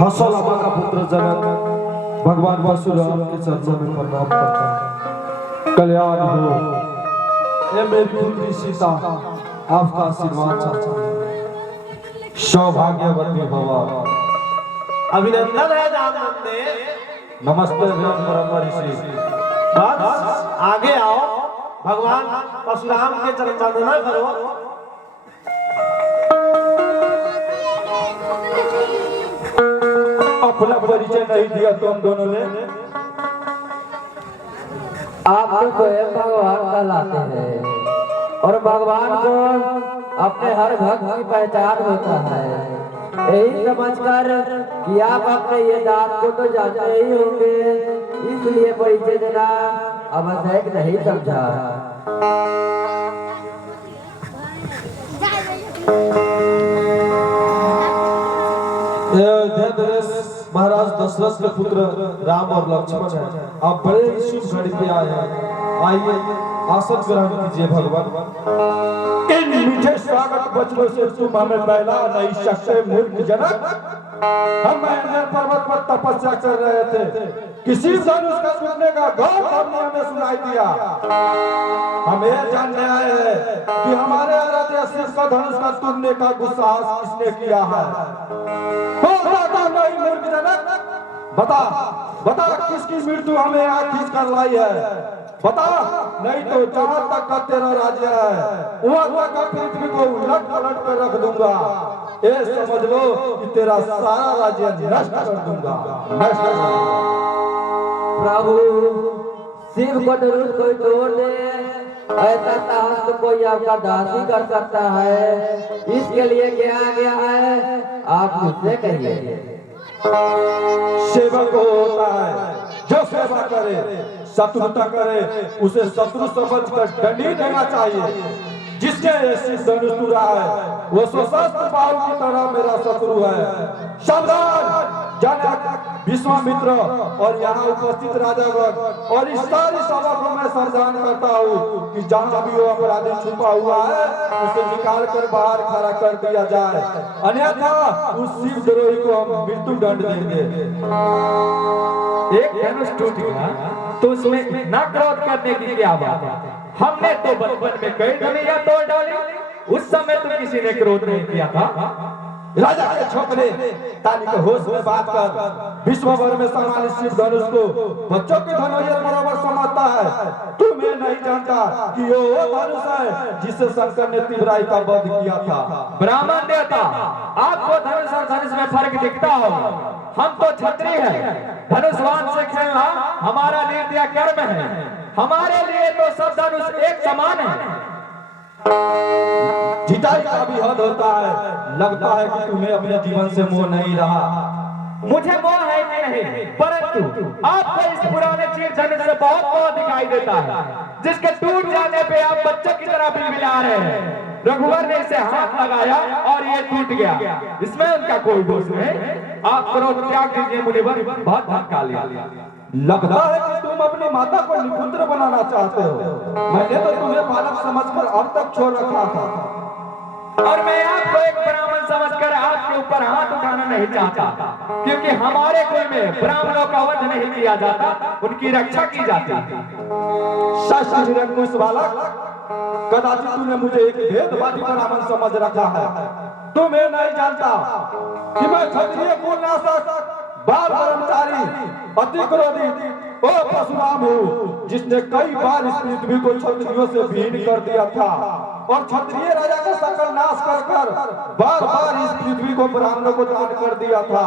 हसलामा का पुत्र जनक भगवान परशुराम के चरणों में प्रणाम करता हूं। कल्याण हो। ये मेरी पुत्री सीता आपका आशीर्वाद चाहती है। सौभाग्यवती भव। अभिनंदन है जामनंदे। नमस्ते ब्रह्म ऋषि। बस आगे आओ, भगवान परशुराम के चरण वंदना करो। अपना परिचय नहीं दिया तुम दोनों ने। आप तो स्वयं भगवान कहलाते हैं और भगवान को अपने हर भक्त की पहचान होता है। यही समझकर कि आप अपने ये दान को तो जानते ही होंगे, इसलिए परिचय देना आवश्यक नहीं समझा। महाराज दशरथ के पुत्र राम और लक्ष्मण हैं। आप बड़े ही शुभ घड़ी पे आए हैं। आइए आसन ग्रहण कीजिए भगवान। इन मीठे स्वागत वचनों से तुम हमें पहला नहीं सकते मूर्ख जनक। हम मैंने पर्वत पर तपस्या कर रहे थे, किसी धनुष का टूटने का गौर हमने हमें सुनाई दिया। हम ये जानने आए हैं कि हमारे आराध्य शिव का धनुष का टूटने का दुस्साहस किसने किया है। नहीं मूर्ख जनक, बता बता किसकी मृत्यु हमें यहाँ खींच कर लाई है। बता, नहीं तो जहाँ तक का तेरा राज्य है वहाँ तक का पृथ्वी को उलट पलट कर रख दूंगा। ये समझ लो कि तेरा सारा राज्य नष्ट कर दूंगा, नष्ट कर दूंगा। प्रभु, शिव को धनुष कोई तोड़ दे, ऐसा साहस तो कोई आपका दास ही कर सकता है। इसके लिए क्या गया है आप मुझसे कहिए। सेवक होता है जो सेवा करे, शत्रुता करे उसे शत्रु समझकर दंडी देना चाहिए। जिसके ऐसी धनुष टूटा है वो सशस्त्र बाहु की तरह मेरा शत्रु है। सावधान जनक, विश्वामित्र और यहाँ उपस्थित राजागण और इस सारी सभा को मैं सावधान करता हूँ कि जहाँ भी वो अपराधी छुपा हुआ है उसे निकाल कर बाहर खड़ा कर दिया जाए, अन्यथा उस शिव द्रोही को हम मृत्यु दंड देंगे। एक धनुष टूट गया तो उसमें इतना क्रोध करने की क्या बात है। हमने तो बचपन में कई धनुषा तोड़ डाली, उस समय तो किसी ने क्रोध नहीं किया था। राजा के छोकरे ताली के होश में बात कर विश्व भर में सम्मानित शिव धनुष को बच्चों के धनुष बराबर समझता है। तुम्हें नहीं जानता कि ये वो धनुष है जिससे शंकर ने तिबराई का वध किया था। ब्राह्मण देवता, आपको धनुष और धनुष में फर्क दिखता हो। हम तो क्षत्रिय हैं, धनुषवान से खेलना हमारा निर्दय कर्म है। हमारे लिए तो सब धनुष एक समान है। जिताई का भी हद होता है। लगता है कि तुम्हें अपने जीवन से मोह नहीं रहा। मुझे मोह है कि नहीं, परंतु आपको इस पुराने चीर धनुष से बहुत मोह दिखाई देता है, जिसके टूट जाने पे आप बच्चों की तरह बिलबिला रहे हैं। रघुवर ने इसे हाथ लगाया और ये टूट गया, इसमें उनका कोई दोष नहीं। आप क्रोध त्याग दीजिए मुनिवर, बहुत धक्का लिया। लगता है कि तुम अपनी माता को निपुत्र बनाना चाहते हो। मैंने तो तुम्हें बालक समझकर अब तक छोड़ रखा था और मैं आपको एक ब्राह्मण समझकर आपके ऊपर हाथ उठाना नहीं चाहता, क्योंकि हमारे कुल में ब्राह्मणों का वध नहीं किया जाता, उनकी रक्षा की जाती है। निरंकुश बालक, कदाचित तूने मुझे एक भेदभावी ब्राह्मण समझ रखा है। तुम्हें नहीं जानता कि मैं क्षत्रिय कुलनाशक, बाल ब्रह्मचारी, अति क्रोधी ओ परशुराम हूँ, जिसने कई बार इस पृथ्वी को क्षत्रियों से भीन कर दिया था और क्षत्रिय राजा का सकल नाश कर बार बार इस पृथ्वी को ब्राह्मणों को दान कर दिया था।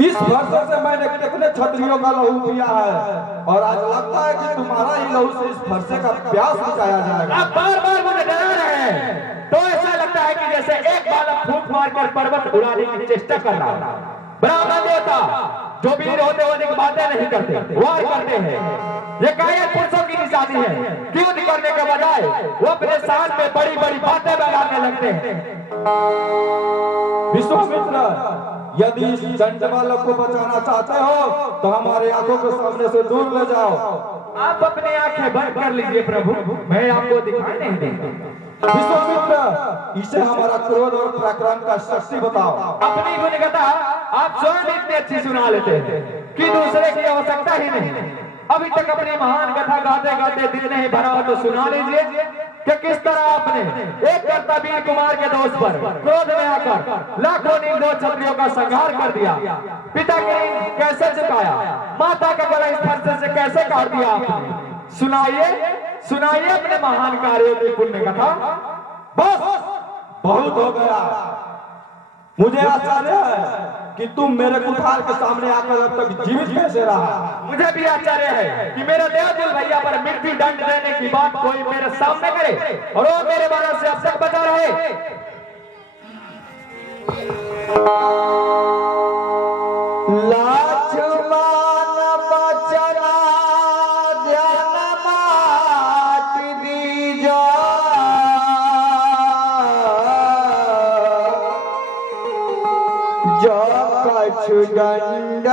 इस वर्षों से मैंने कितने क्षत्रियों का लहू पिया है और आज लगता है कि तुम्हारा ही लहू से इस फरसे का प्यास बुझाया जाएगा। आप बार बार मुझे डरा रहे हैं, तो ऐसा लगता है कि जैसे एक बालक फूंक मारकर पर्वत उड़ाने की चेष्टा कर रहा है। ब्राह्मण देवता जो वीर होते होने की बातें नहीं करते, वार करते हैं। ये कायर पुरुषों की निशानी है। युद्ध करने के बजाय वो अपने साथ में बड़ी बड़ी बातें बनाने लगते हैं। विश्वामित्र, यदि इस चंचल को बचाना चाहते हो तो हमारे आंखों के सामने से दूर ले जाओ। आप अपनी आंखें बंद कर लीजिए प्रभु, मैं आपको दिखाई नहीं देता। विश्वामित्र, इसे हमारा क्रोध और पराक्रम का शक्ति बताओ। अपनी गुण कथा आप स्वयं इतनी अच्छी सुना लेते हैं कि दूसरे की आवश्यकता ही नहीं। अभी तक अपनी महान कथा गाते गाते दिल नहीं भरा हो तो सुना लीजिए कि किस तरह आपने एक करता वीर कुमार के दोष पर क्रोध में आकर लाखों निर्दोष क्षत्रियों का संहार कर दिया, पिता के ऋण कैसे चुकाया, माता का गला इस फरसे से कैसे काट दिया आपने। सुनाइए सुनाइए अपने महान कार्यों की पुण्य कथा। बस बहुत हो गया। मुझे आश्चर्य है कि तुम मेरे कुठार के सामने आकर अब तक जीवित कैसे रहा। मुझे भी आश्चर्य है कि मेरे देवदिल भैया पर मृत्यु दंड देने की बात कोई मेरे सामने करे और वो मेरे बारे से अब तक बचा रहे। लक्ष्मण बचना ध्यान मात दीजो, जो कछु दंड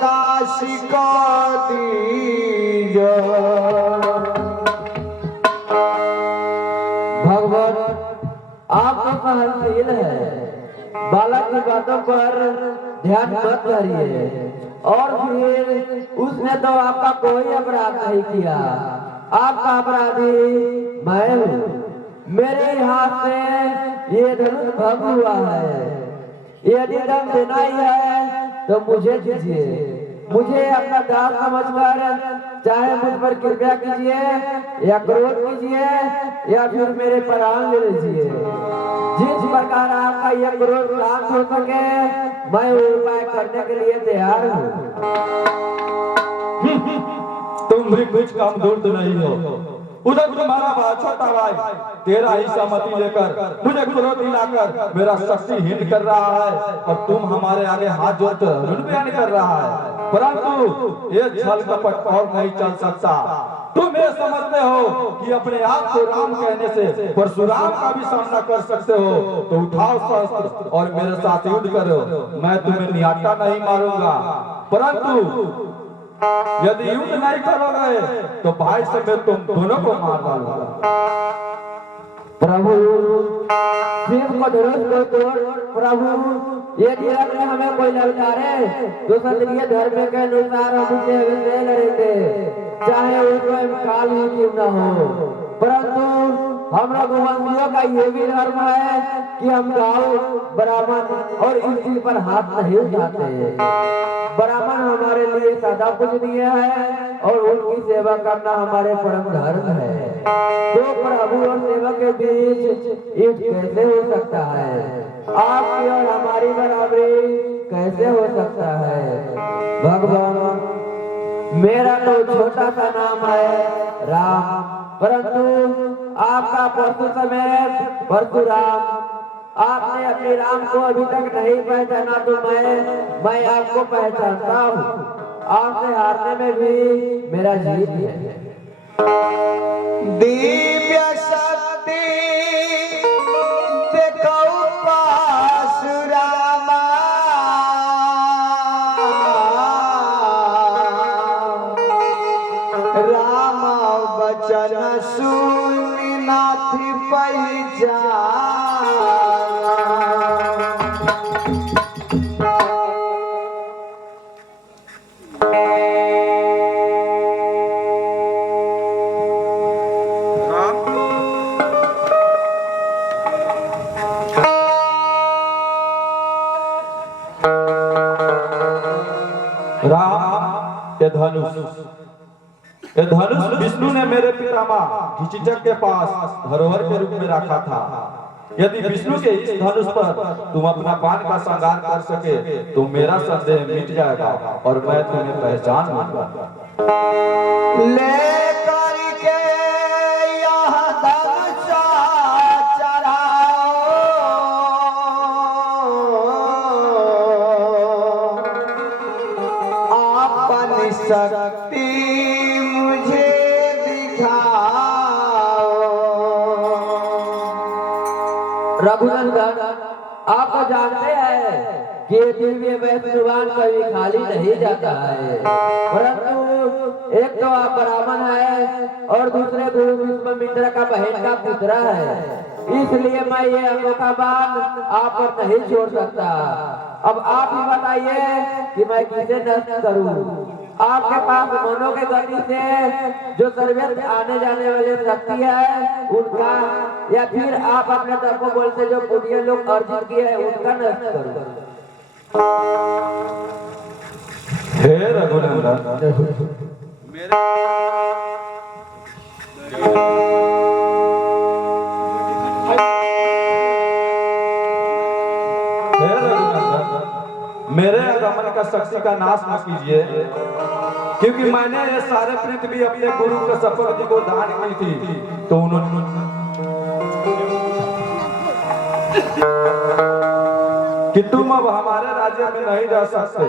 दासी को दीजो। भगवान आपका सहनशील है, बालक की बातों पर ध्यान मत करिए। और फिर उसने तो आपका कोई अपराध नहीं किया, आपका अपराधी मैं हूँ। मेरे हाथ से ये धनुष भंग हुआ है, यदि दम देना ही है तो मुझे दीजिए। मुझे अपना दास समझकर चाहे मुझ पर कृपया कीजिए या क्रोध कीजिए या फिर मेरे प्राण ले लीजिए। जिस प्रकार आपका यह क्रोध शांत हो सके मैं वो उपाय करने के लिए तैयार हूँ। तुम भी कुछ कम दूर तो नहीं हो। उधर तुम्हारा छोटा भाई तेरा ही सहमति लेकर मुझे क्रोध दिलाकर मेरा शक्ति हीन कर रहा है और तुम हमारे आगे हाथ जोड़कर ऋण बयान कर रहा है। परंतु ये छल कपट और नहीं चल सकता। तुम ये समझते हो कि अपने आप को राम कहने से परशुराम का भी सामना कर सकते हो, तो उठाओ शस्त्र और मेरे साथ युद्ध करो। मैं तुम्हें निहत्था नहीं मारूंगा, परंतु यदि युद्ध नहीं करोगे तो भाई समेत तुम दोनों को मार डालूंगा। प्रभु शिव को धनुष को तोड़। प्रभु यदि अगर हमें कोई ललकारे तो क्षत्रिय धर्म के अनुसार हम उसे अवश्य लड़ेंगे, चाहे वो स्वयं काल ही क्यों न हो। परंतु हम रघुवंशियों का ये भी धर्म है कि हम गाँव ब्राह्मण और इस चीज पर हाथ नहीं उठाते। ब्राह्मण हमारे लिए सदा पूजनीय है और उनकी सेवा करना हमारे परम धर्म है। तो प्रभु और सेवक के बीच युद्ध कैसे हो सकता है? आपकी और हमारी बराबरी कैसे हो सकता है? भगवान मेरा तो छोटा सा नाम है राम, परंतु आपका परशु समेत परशुराम। आपने अपने राम को अभी तक नहीं पहचाना तो मैं आपको पहचानता हूँ। आपसे हारने में भी मेरा जीत है। दिव्य शक्ति देखो परशुरामा, राम वचन सुनि नाथि पहचान। राम ये धनुष विष्णु ने मेरे पितामह घिचिचक के पास धरोहर के रूप में रखा था। यदि विष्णु के इस धनुष पर तुम अपना पान का श्रृंगार कर सके तो मेरा संदेह मिट जाएगा और मैं तुम्हें पहचान लूंगा। ले करके यह धनुष चढ़ाओ, अपनी शक्ति मुझे दिखाओ। रघुनंदन आप तो जानते हैं कि ये दिव्य वैष्णवान कभी खाली नहीं जाता है, परंतु एक तो आप ब्राह्मण है और दूसरे गुरु विश्वामित्र विश्वामित्र का बहन का पुत्र है, इसलिए मैं ये अनोखा बात आप पर नहीं छोड़ सकता। अब आप ही बताइए कि मैं किसे नष्ट करूं? आपके पास मनो के गति से जो सर्वत्र आने जाने वाले शक्ति है उनका, या फिर आप अपने तर्क बोल से जो पुण्य लोग अर्जित किए हैं उनका नष्ट करूं? हे रघुनंदन, मेरे आगमन का शक्ति का नाश न कीजिए, क्योंकि मैंने ये सारे पृथ्वी अपने गुरु के सफल जी को दान की थी, तो उन्होंने कि तुम अब हमारे राज्य में नहीं रह सकते,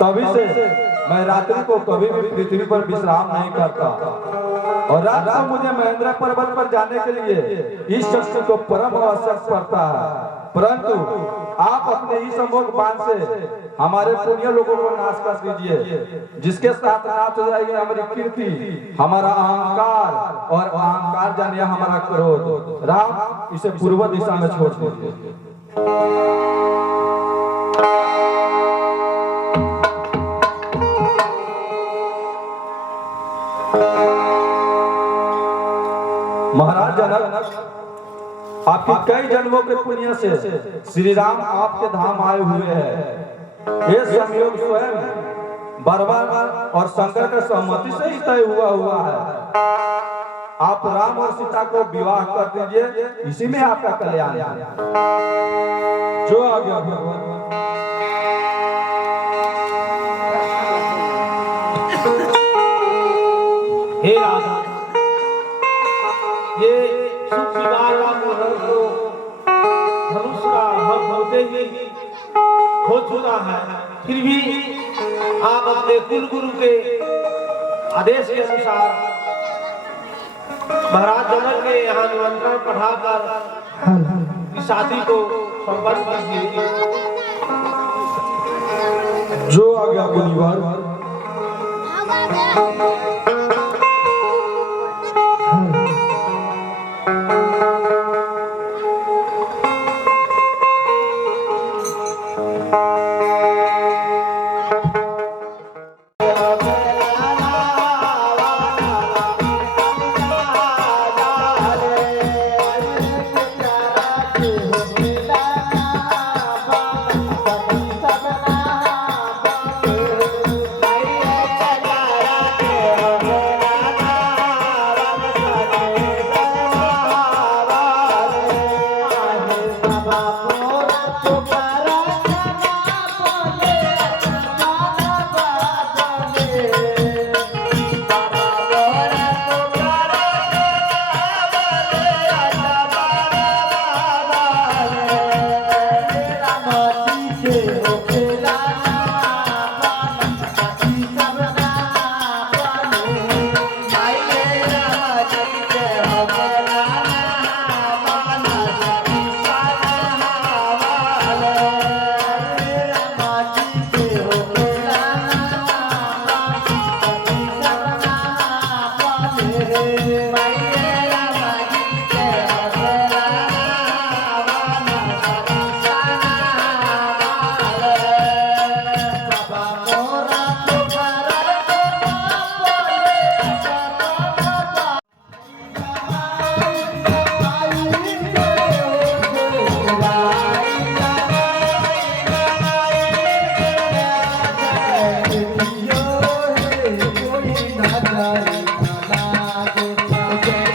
तभी से मैं रात्रि को कभी भी पृथ्वी पर विश्राम नहीं करता, और रात को मुझे महेंद्र पर्वत पर जाने के लिए इस शक्ति को परम आवश्यक पड़ता है। परंतु आप अपने इस अमोघ बाण से हमारे पुण्य लोगों को नाश कर दीजिए, जिसके साथ नाश हो जाएगी हमारी कीर्ति, हमारा अहंकार, और अहंकार जानिए हमारा क्रोध। राम, इसे पूर्व दिशा में छोड़ दीजिए। महाराज जनक, आपके कई जन्मों के पुण्य से श्री राम आपके धाम आए हुए हैं। ये संयोग स्वयं बरबर और शंकर के सहमति से ही तय हुआ है। आप राम और सीता को विवाह कर दीजिए, इसी में आपका कल्याण है। जो आ गया भगवान। हे राजा, ये शुभ विवाह का मुहूर्त तो धनुष का हम होते ही हो चुका है, फिर भी आप अपने कुल गुरु के आदेश के अनुसार महाराज जनक के यहाँ निमंत्रण पठाकर इस शादी को संपन्न कीजिए। जो आ गया परिवार। Okay.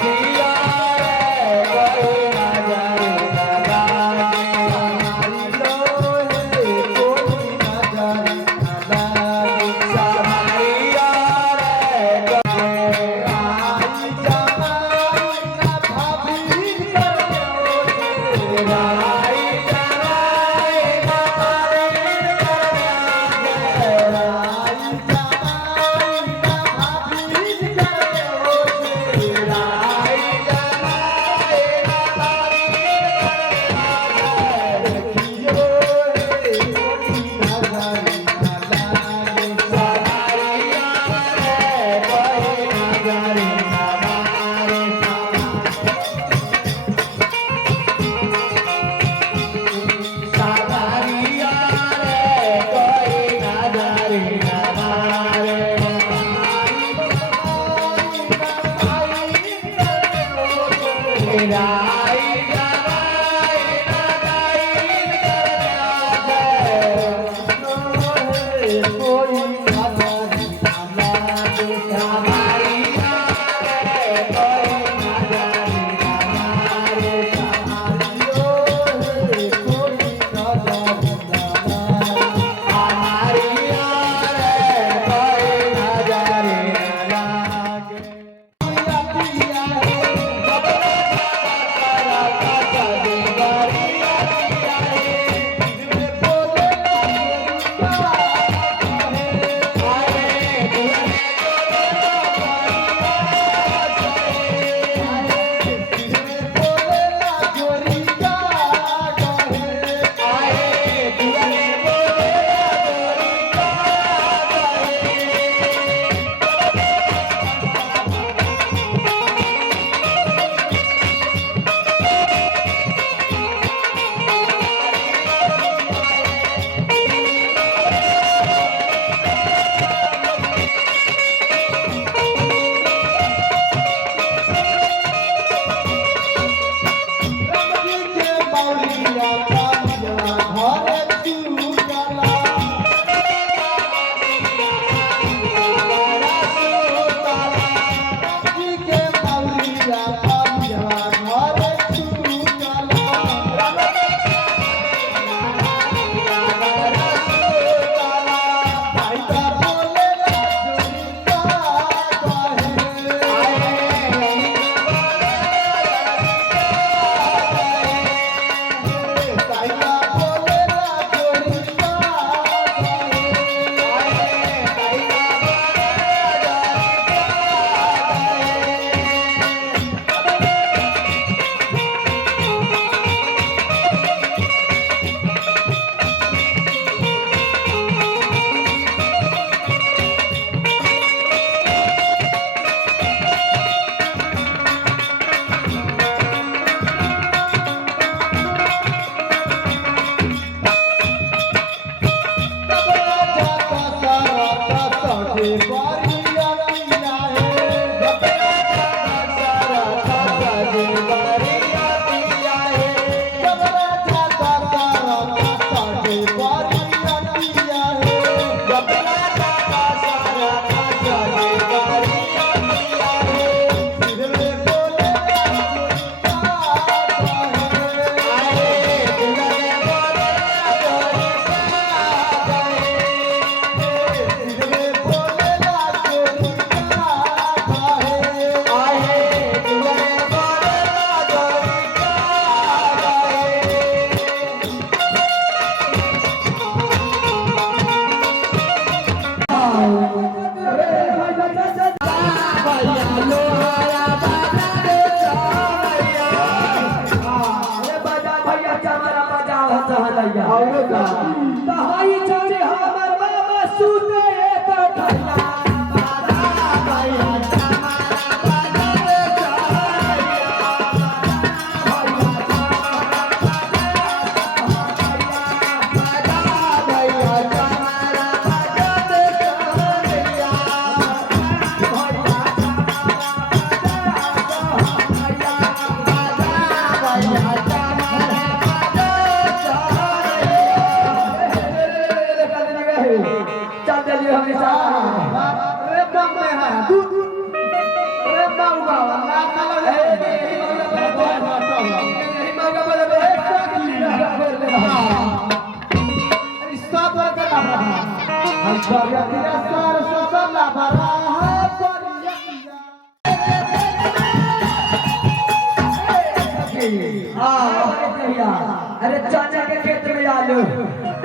अरे चाचा के खेत में आलू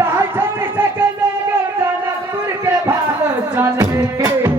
2.5 सेकंड जनकपुर के भाग चल के